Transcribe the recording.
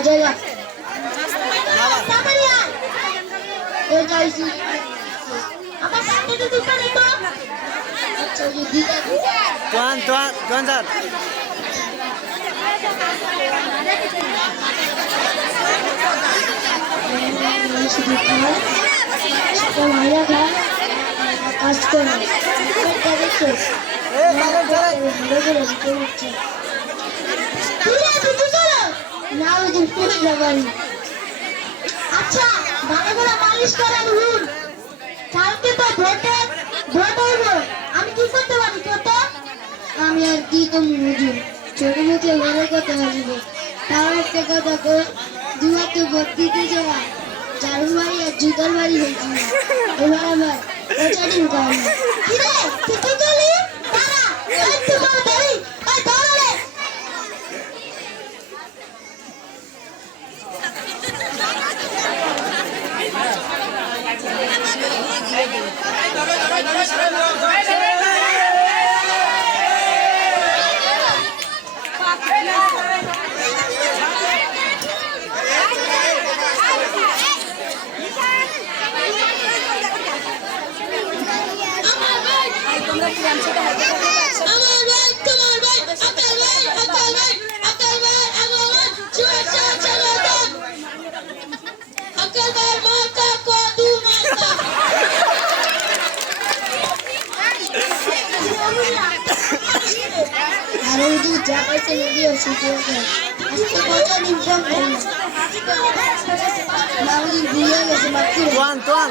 জায়গা এই গাইছি আমার সামনে তো দোকান তো আচ্ছা এই দিদা tuan sir কাজ করে আচ্ছা ভালোগুলো মালিশ করার রুল কালকে তো ভোট হইব আমি কি করতে পারি কত আমি আর কি তুমি বুঝি ছোট মুখে বড় কথা আসবে তাও একটা কথা কো দুয়াতে ভোট দিতে যাওয়া ঝাড়ু মারি আর জুতার মারি হয়েছিল এবার আমার ওচারিং করা কি রে তুই কি করলি তারা একটু বড় ধরি এই ধরলে tuan